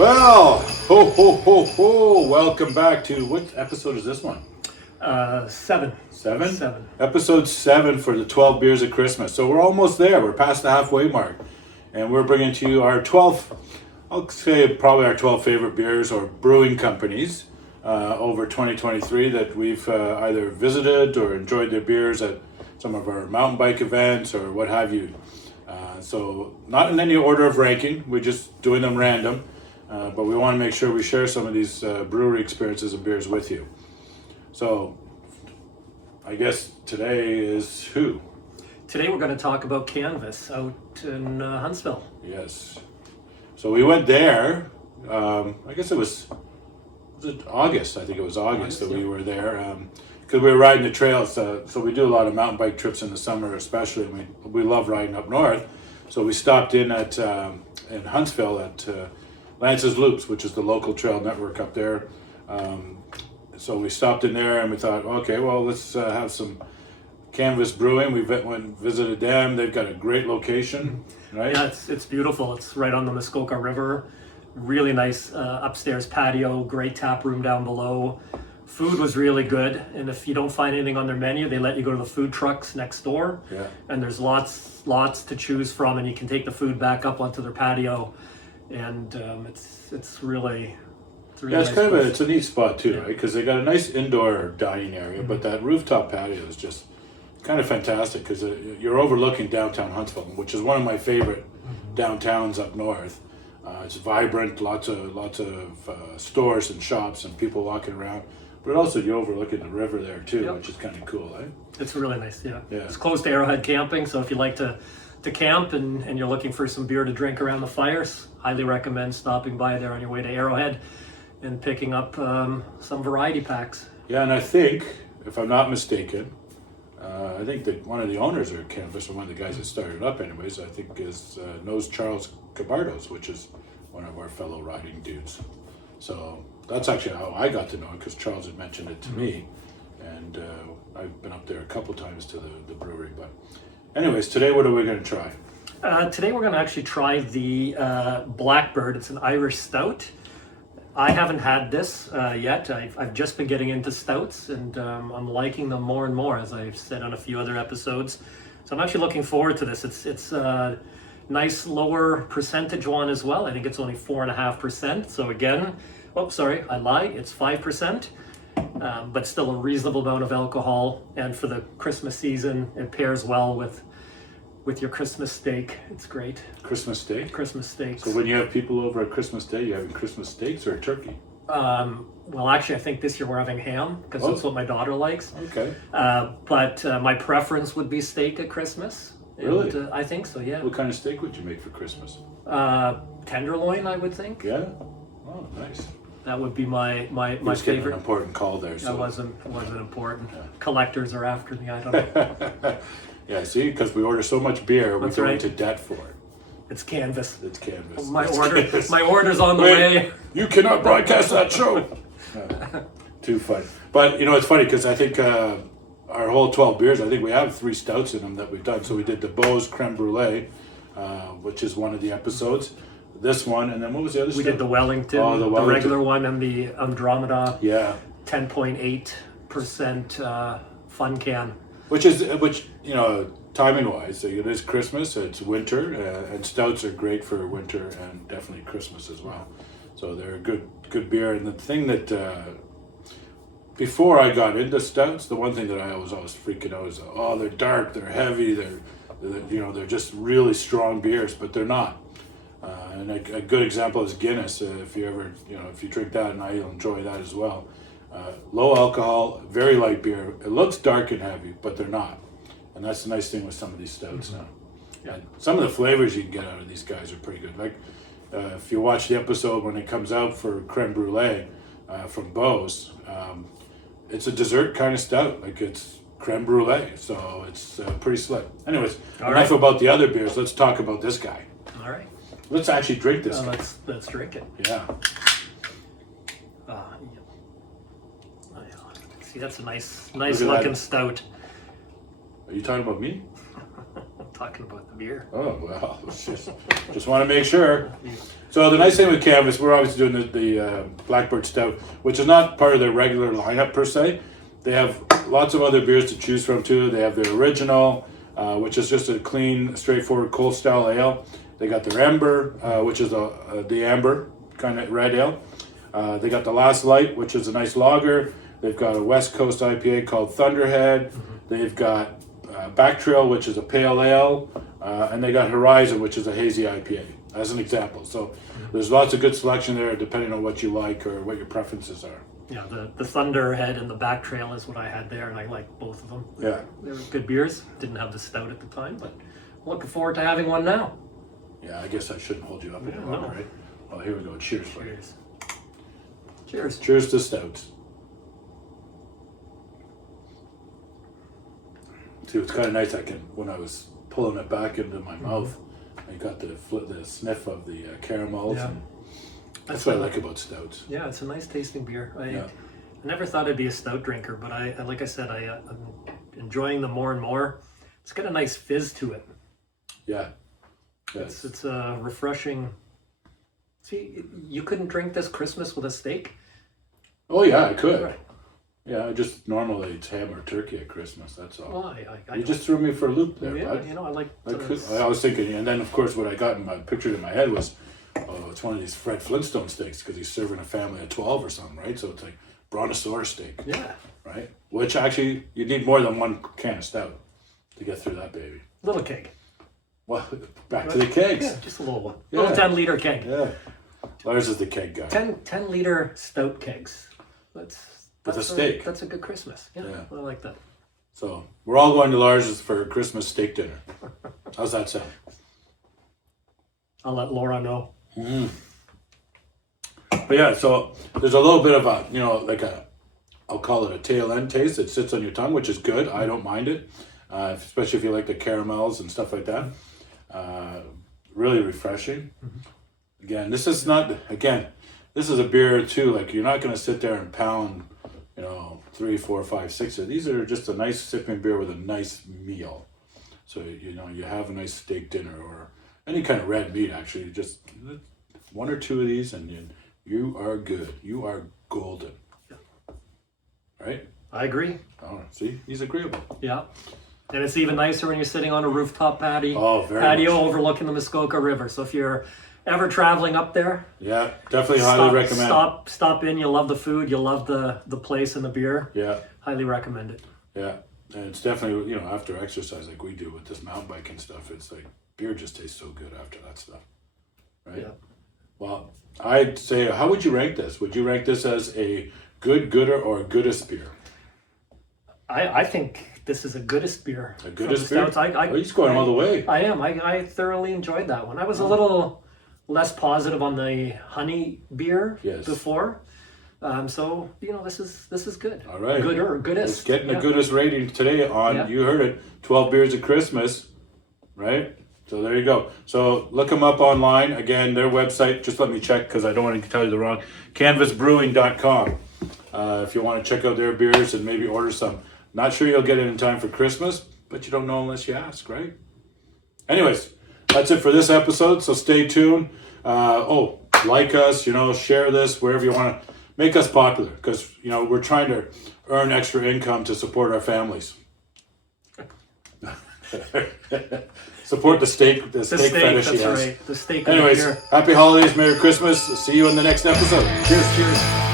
Well, ho, ho, ho, ho. Welcome back to, what episode is this one? 7. Seven? Episode 7 for the 12 Beers of Christmas. So we're almost there. We're past the halfway mark. And we're bringing to you our 12, I'll say probably our 12 favorite beers or brewing companies over 2023 that we've either visited or enjoyed their beers at some of our mountain bike events or what have you. So not in any order of ranking. We're just doing them random. But we want to make sure we share some of these brewery experiences and beers with you. So, I guess today is who? Today we're going to talk about Canvas out in Huntsville. Yes. So we went there, I guess was it August? I think it was August that we were there. Because we were riding the trails. So we do a lot of mountain bike trips in the summer especially. We love riding up north. So we stopped in at in Huntsville at Lance's Loops, which is the local trail network up there. So we stopped in there and we thought, okay, well, let's have some Canvas Brewing. We went and visited them. They've got a great location, right? Yeah, it's beautiful. It's right on the Muskoka River. Really nice upstairs patio, great tap room down below. Food was really good, and if you don't find anything on their menu, they let you go to the food trucks next door. Yeah. And there's lots to choose from, and you can take the food back up onto their patio, and it's really yeah, it's nice kind of place. it's a neat spot too, Yeah. right? Because they got a nice indoor dining area, but that rooftop patio is just kind of fantastic because you're overlooking downtown Huntsville, which is one of my favorite downtowns up north. It's vibrant, lots of stores and shops and people walking around. But also you're overlooking the river there too, Yep. which is kind of cool, eh? It's really nice, yeah. Yeah. It's close to Arrowhead Camping, so if you like to camp and you're looking for some beer to drink around the fires, highly recommend stopping by there on your way to Arrowhead and picking up some variety packs. Yeah, and I think, if I'm not mistaken, I think that one of the owners of Canvas, or one of the guys that started up anyways, I think knows Charles Cabardos, which is one of our fellow riding dudes. So that's actually how I got to know it, because Charles had mentioned it to me, and I've been up there a couple times to the brewery. But anyways, today what are we going to try? Today we're going to actually try the Blackbird. It's an Irish stout. I haven't had this yet. I've just been getting into stouts, and I'm liking them more and more, as I've said on a few other episodes. So I'm actually looking forward to this. It's a nice lower percentage one as well. I think it's only 4.5%. So again, I lied. It's 5%, but still a reasonable amount of alcohol. And for the Christmas season, it pairs well with your Christmas steak. It's great. Christmas steak? Christmas steaks. So when you have people over at Christmas Day, you having Christmas steaks or a turkey? Well, actually, I think this year we're having ham, because that's what my daughter likes. Okay. But my preference would be steak at Christmas. Really? And, I think so, yeah. What kind of steak would you make for Christmas? Tenderloin, I would think. Yeah? Oh, nice. That would be my Just getting an favorite. important call there. So. That wasn't important. Collectors are after me, I don't know. Yeah, see, because we order so much beer, we That's go right. into debt for it. It's Canvas. It's Canvas. My It's order, Canvas. my order's on the Wait, way. you cannot broadcast that show. Too funny. But it's funny because I think our whole 12 beers, I think we have 3 stouts in them that we've done. So we did the Beau's Creme Brulee, which is one of the episodes. This one, and then what was the other We stout? did the Wellington, Oh, the the Wellington. regular one, and the Andromeda. Yeah. 10.8% fun can. Which timing wise, it is Christmas, it's winter, and stouts are great for winter and definitely Christmas as well. So they're a good beer. And the thing that before I got into stouts, the one thing that I was always freaking out is, they're dark, they're heavy, they're just really strong beers, but they're not. And a good example is Guinness. If you drink that, and you'll enjoy that as well. Low alcohol, very light beer. It looks dark and heavy, but they're not. And that's the nice thing with some of these stouts now. Yeah, some of the flavors you can get out of these guys are pretty good. Like if you watch the episode when it comes out for Creme Brulee from Beau's, it's a dessert kind of stout. Like it's creme brulee, so it's pretty slick. Anyways, enough about the other beers. Let's talk about this guy. All right. Let's actually drink this guy. Let's drink it. Yeah. See, that's a nice Look at looking that. stout. Are you talking about me? talking about the beer. Oh, well, just want to make sure. So the nice thing with Canvas, we're obviously doing the Blackbird Stout, which is not part of their regular lineup per se. They have lots of other beers to choose from too. They have their original, which is just a clean, straightforward cold style ale. They got their Amber, which is the amber kind of red ale. They got the Last Light, which is a nice lager. They've got a West Coast IPA called Thunderhead. They've got Back Trail, which is a pale ale, and they got Horizon, which is a hazy IPA, as an example. So there's lots of good selection there, depending on what you like or what your preferences are. Yeah, the Thunderhead and the Back Trail is what I had there, and I like both of them. Yeah. They were good beers. Didn't have the stout at the time, but looking forward to having one now. Yeah, I guess I shouldn't hold you up any longer, right? Well, here we go. Cheers, buddy. Cheers. Cheers. Cheers to stouts. See, it's kind of nice. When I was pulling it back into my mouth, I got the sniff of the caramels. Yeah. And that's what I like about stouts. Yeah, it's a nice tasting beer. Yeah. I never thought I'd be a stout drinker, but like I said, I'm enjoying them more and more. It's got a nice fizz to it. Yeah. Yes. It's a refreshing. See, you couldn't drink this Christmas with a steak? Oh yeah, I could. Right. Yeah, I just normally it's ham or turkey at Christmas. That's all. Well, I You just threw me for a loop there, yeah, bud. I like. I was thinking, and then of course what I got in my picture in my head was, oh, it's one of these Fred Flintstone steaks because he's serving a family of 12 or something, right? So it's like brontosaurus steak, Yeah, right? Which actually you need more than one can of stout to get through that baby. little keg. Well, back to the kegs. Yeah, just a little one. Yeah. Little 10-liter keg. Yeah, Lars is the keg guy. 10-liter stout kegs. That's a steak. That's a good Christmas. Yeah, Yeah. I like that. So we're all going to Lars's for Christmas steak dinner. How's that sound? I'll let Laura know. But yeah, so there's a little bit of a, I'll call it a tail end taste that sits on your tongue, which is good. I don't mind it, especially if you like the caramels and stuff like that. Really refreshing. Again, this is a beer too. Like you're not going to sit there and pound, 3, 4, 5, 6. These are just a nice sipping beer with a nice meal. So you have a nice steak dinner or any kind of red meat. Actually, just one or two of these, and you are good. You are golden. Yeah. Right? I agree. Oh, see, he's agreeable. Yeah. And it's even nicer when you're sitting on a rooftop patio. Oh, very patio much. overlooking the Muskoka River. So if you're ever traveling up there, Yeah, definitely highly recommend. Stop in. You'll love the food. You'll love the place and the beer. Yeah, Highly recommend it. yeah, and it's definitely after exercise like we do with this mountain biking stuff, it's like beer just tastes so good after that stuff, right? Yeah. Well, I'd say, how would you rank this? Would you rank this as a gooder, or a goodest beer? I think this is a goodest beer. A goodest from the beer? stouts. He's going all the way. I am. I thoroughly enjoyed that one. I was a little less positive on the honey beer Yes. before. So this is good. All right. Goodest. It's getting Yeah. the goodest rating today on, Yeah. you heard it, 12 Beers at Christmas, right? So there you go. So look them up online. Again, their website, just let me check because I don't want to tell you the wrong, canvasbrewing.com. If you want to check out their beers and maybe order some. Not sure you'll get it in time for Christmas, but you don't know unless you ask, right? Anyways, that's it for this episode, so stay tuned. Like us, share this wherever you want to. Make us popular because, we're trying to earn extra income to support our families. Support the steak fetish he That's has. right. The steak. Anyways, Beer. happy holidays, Merry Christmas. See you in the next episode. Cheers.